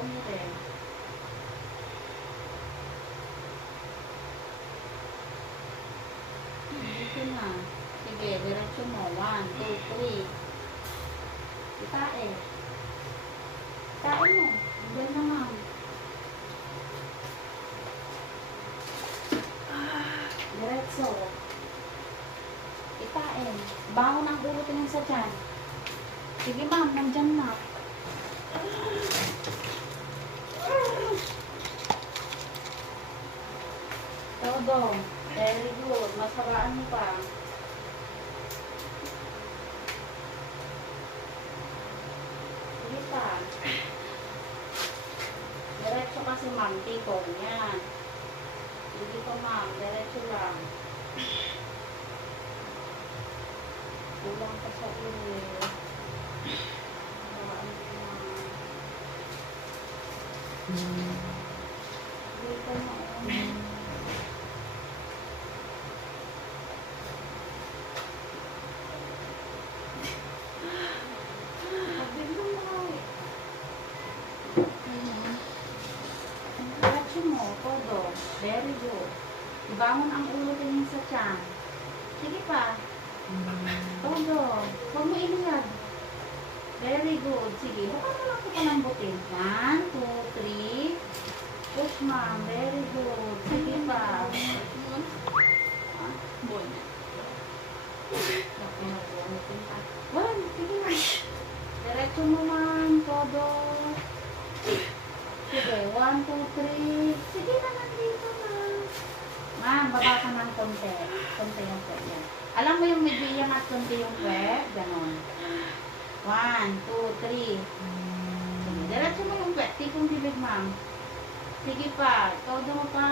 umitin. Dito na. Sige, diretso mo. 1, 2, 3. Itain. Itain mo. Diyan na, ma'am. Diretso. Itain. Bangon ang ulo tingin sa tiyan. Sige, ma'am. Nandyan na. Todo. Very good. Masaraan mo pa. Sige pa. Diretso kasi, ma'am. Tikong. Yan. Sige pa, ma'am. Diretso lang. Kulang pa sa ulo. Masaraan mo, ma'am. Sige pa, ma'am. Todo. Very good. Ibangon ang ulo tingin sa tiyan. Sige pa. Todo. Huwag mo iniyag. Very good. Sige. Baka mo lang ito palambutin. 1, 2, 3. Push, ma'am. Very good. Sige pa. One. Sige na. Diretso mo, ma'am. Todo. Sige, 1, 2, 3. Sige na, nandito na. Ma'am, baba ka ng konti. Konti yung kwet yan. Alam mo yung medyo iangat konti yung kwet? Ganon. 1, 2, 3. Sige, diretso mo yung kwet. Tipong bibig, ma'am. Sige pa. Todo mo pa.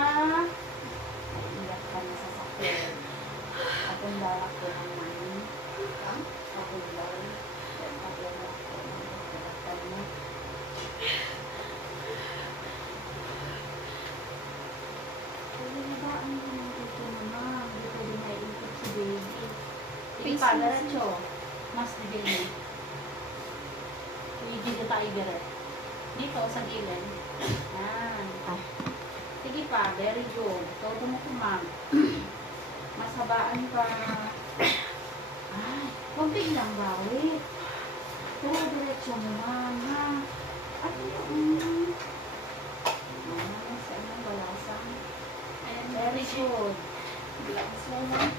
Ay, iyak ka na sa sakit. Akong dalak ko naman. Akong dalak. Akong dalak. Sige pa, diretso. Mas dibil mo. Dito tayo direct. Dito, sa gilid. Yan. Sige pa, very good. Todo mo ko, ma'am. Mas habaan pa. Ay, huwag biglang bawi. Pero diretso mo, ma'am, ha? At yung... sa inyong balasang. Very good. Relax mo, ma'am.